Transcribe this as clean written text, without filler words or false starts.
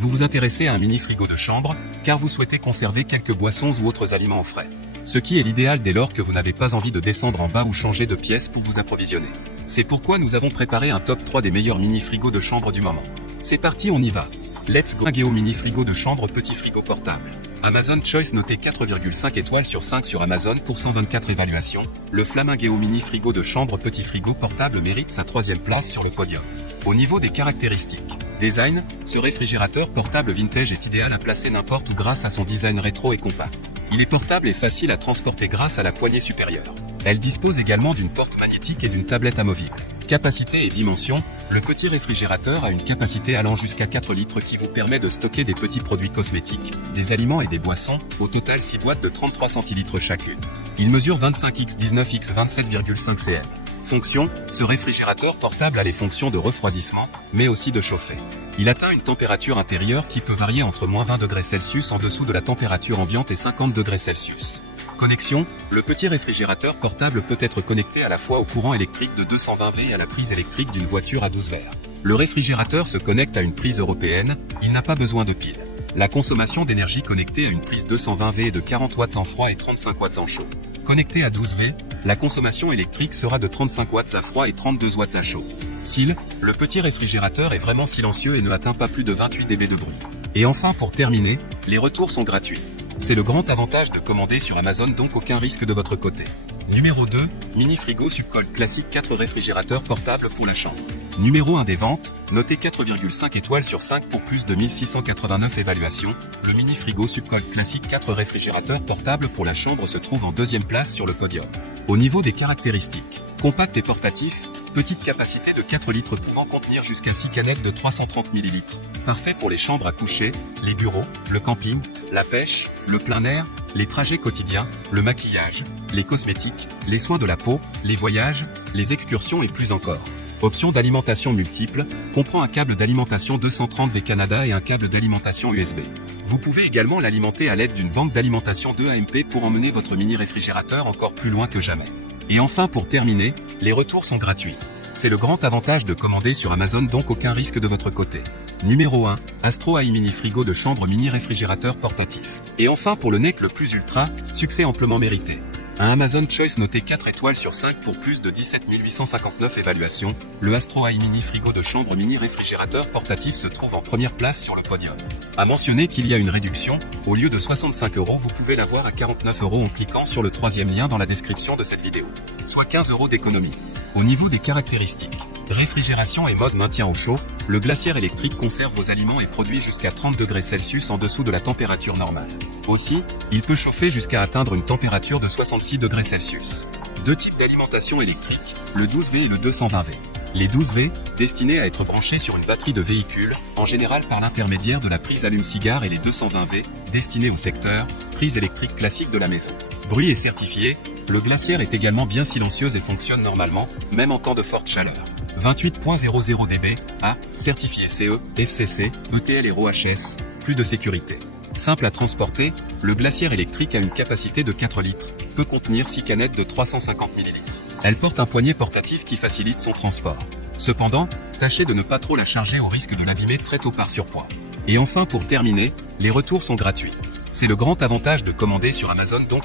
Vous vous intéressez à un mini frigo de chambre, car vous souhaitez conserver quelques boissons ou autres aliments au frais. Ce qui est l'idéal dès lors que vous n'avez pas envie de descendre en bas ou changer de pièce pour vous approvisionner. C'est pourquoi nous avons préparé un top 3 des meilleurs mini frigos de chambre du moment. C'est parti, on y va. Let's go. Geo mini frigo de chambre, petit frigo portable. Amazon Choice noté 4,5 étoiles sur 5 sur Amazon pour 124 évaluations. Le Flamingeo mini frigo de chambre, petit frigo portable mérite sa 3e place sur le podium. Au niveau des caractéristiques. Design, ce réfrigérateur portable vintage est idéal à placer n'importe où grâce à son design rétro et compact. Il est portable et facile à transporter grâce à la poignée supérieure. Elle dispose également d'une porte magnétique et d'une tablette amovible. Capacité et dimension, le petit réfrigérateur a une capacité allant jusqu'à 4 litres qui vous permet de stocker des petits produits cosmétiques, des aliments et des boissons, au total 6 boîtes de 33 centilitres chacune. Il mesure 25x19x 27,5 cm. Fonction, ce réfrigérateur portable a les fonctions de refroidissement, mais aussi de chauffer. Il atteint une température intérieure qui peut varier entre -20 degrés Celsius en dessous de la température ambiante et 50 degrés Celsius. Connexion, le petit réfrigérateur portable peut être connecté à la fois au courant électrique de 220 V et à la prise électrique d'une voiture à 12 volts. Le réfrigérateur se connecte à une prise européenne, il n'a pas besoin de pile. La consommation d'énergie connectée à une prise 220 V est de 40 watts en froid et 35 watts en chaud. Connecté à 12 V, la consommation électrique sera de 35 watts à froid et 32 watts à chaud. SIL, le petit réfrigérateur est vraiment silencieux et ne atteint pas plus de 28 dB de bruit. Et enfin pour terminer, les retours sont gratuits. C'est le grand avantage de commander sur Amazon, donc aucun risque de votre côté. Numéro 2, mini frigo Subcold classique 4 réfrigérateurs portables pour la chambre. Numéro 1 des ventes, noté 4,5 étoiles sur 5 pour plus de 1689 évaluations, le mini frigo Subcold classique 4 réfrigérateurs portables pour la chambre se trouve en 2e place sur le podium. Au niveau des caractéristiques, compact et portatif, petite capacité de 4 litres pouvant contenir jusqu'à 6 canettes de 330 ml. Parfait pour les chambres à coucher, les bureaux, le camping, la pêche, le plein air, les trajets quotidiens, le maquillage, les cosmétiques, les soins de la peau, les voyages, les excursions et plus encore. Option d'alimentation multiple, comprend un câble d'alimentation 230 V Canada et un câble d'alimentation USB. Vous pouvez également l'alimenter à l'aide d'une banque d'alimentation 2 AMP pour emmener votre mini réfrigérateur encore plus loin que jamais. Et enfin pour terminer, les retours sont gratuits. C'est le grand avantage de commander sur Amazon, donc aucun risque de votre côté. Numéro 1, Astro AI mini frigo de chambre mini réfrigérateur portatif. Et enfin pour le NEC le plus ultra, succès amplement mérité. Un Amazon Choice noté 4 étoiles sur 5 pour plus de 17 859 évaluations, le Astro AI mini frigo de chambre mini réfrigérateur portatif se trouve en 1re place sur le podium. À mentionner qu'il y a une réduction, au lieu de 65 €, vous pouvez l'avoir à 49 € en cliquant sur le 3e lien dans la description de cette vidéo. Soit 15 € d'économie. Au niveau des caractéristiques, réfrigération et mode maintien au chaud, le glaciaire électrique conserve vos aliments et produit jusqu'à 30 degrés Celsius en dessous de la température normale. Aussi, il peut chauffer jusqu'à atteindre une température de 66 degrés Celsius. Deux types d'alimentation électrique, le 12 V et le 220 V. Les 12 V, destinés à être branchés sur une batterie de véhicule, en général par l'intermédiaire de la prise allume-cigare, et les 220 V, destinés au secteur, prise électrique classique de la maison. Bruit et certifié, le glaciaire est également bien silencieuse et fonctionne normalement, même en temps de forte chaleur. 28.00 dB, A, certifié CE, FCC, ETL et RoHS, plus de sécurité. Simple à transporter, le glaciaire électrique a une capacité de 4 litres, peut contenir 6 canettes de 350 ml. Elle porte un poignet portatif qui facilite son transport. Cependant, tâchez de ne pas trop la charger au risque de l'abîmer très tôt par surpoids. Et enfin pour terminer, les retours sont gratuits. C'est le grand avantage de commander sur Amazon, donc